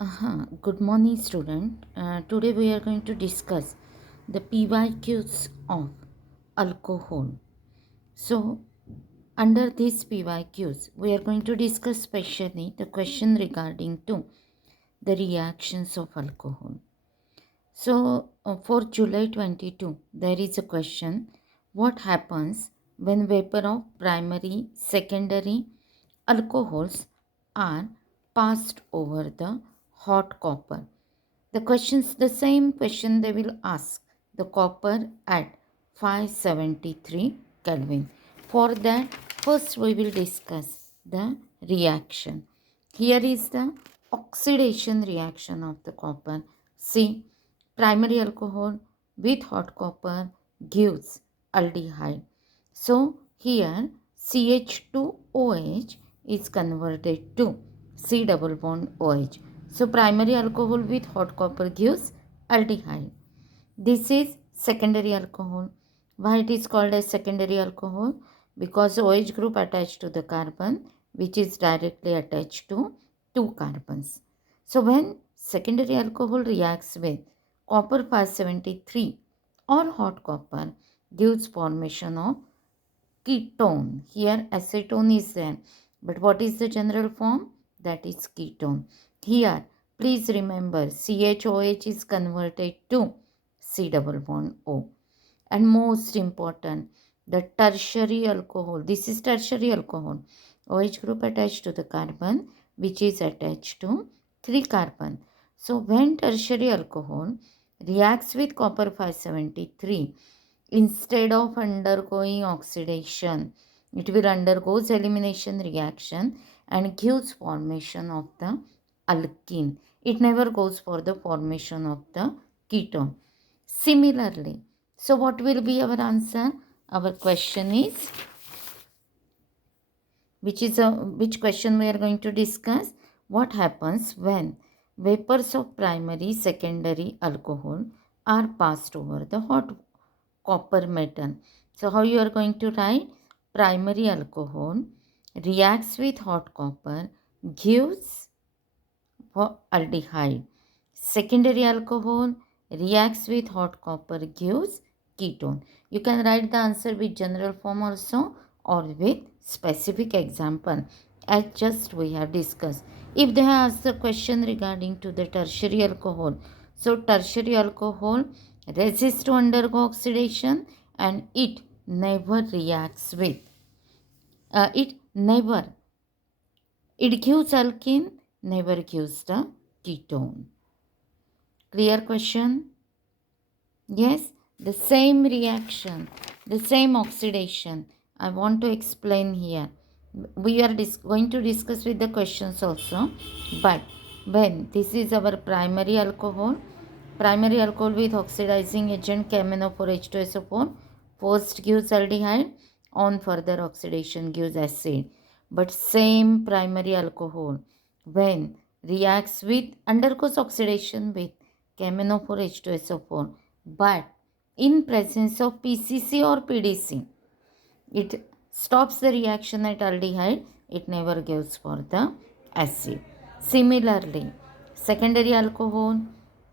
Good morning, student. Today we are going to discuss the PYQs of alcohol. So, under these PYQs, we are going to discuss specially the question regarding to the reactions of alcohol. So, for July 22, there is a question: what happens when vapor of primary, secondary alcohols are passed over the hot copper? The questions, the same question they will ask the copper at 573 Kelvin. For that, first we will discuss the reaction. Here is the oxidation reaction of the copper. See, primary alcohol with hot copper gives aldehyde. So here CH2OH is converted to C double bond OH. So primary alcohol with hot copper gives aldehyde. This is secondary alcohol. Why it is called as secondary alcohol? Because OH group attached to the carbon which is directly attached to two carbons. So when secondary alcohol reacts with copper 573 or hot copper gives formation of ketone. Here acetone is there. But what is the general form? That is ketone. Here, please remember CHOH is converted to C double bond O. And most important, the tertiary alcohol. This is tertiary alcohol. OH group attached to the carbon which is attached to 3 carbon. So when tertiary alcohol reacts with copper 573, instead of undergoing oxidation, it will undergoes elimination reaction and gives formation of the alkene. It never goes for the formation of the ketone. Similarly, so what will be our answer? Our question is, which question we are going to discuss? What happens when vapors of primary, secondary alcohol are passed over the hot copper metal? So how you are going to write? Primary alcohol reacts with hot copper, gives aldehyde. Secondary alcohol reacts with hot copper, gives ketone. You can write the answer with general form also or with specific example as just we have discussed. If they have asked the question regarding to the tertiary alcohol, so tertiary alcohol resists to undergo oxidation and it never reacts with it never it gives alkene, never gives the ketone. Clear question? Yes, the same reaction, the same oxidation I want to explain here. We are going to discuss with the questions also. But when this is our primary alcohol with oxidizing agent KMnO4H2SO4, first gives aldehyde, on further oxidation gives acid. But same primary alcohol when reacts with undergoes oxidation with KMnO4H2SO4, but in presence of PCC or PDC, it stops the reaction at aldehyde, it never gives for the acid. Similarly, secondary alcohol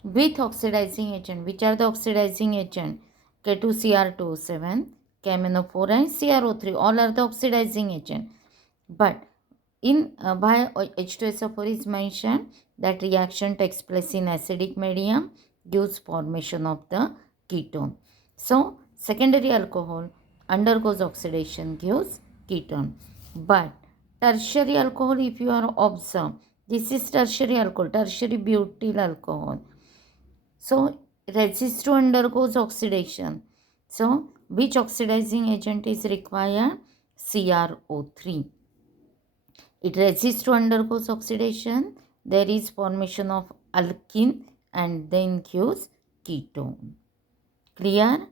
with oxidizing agent, which are the oxidizing agent? K2Cr2O7, KMnO4 and CrO3, all are the oxidizing agent. But in why H2SO4 is mentioned, that reaction takes place in acidic medium, gives formation of the ketone. So secondary alcohol undergoes oxidation, gives ketone. But tertiary alcohol, if you are observed, this is tertiary alcohol, tertiary butyl alcohol. So resists to undergoes oxidation. So which oxidizing agent is required? CrO3. It resists to undergoes oxidation. There is formation of alkene and then gives ketone. Clear?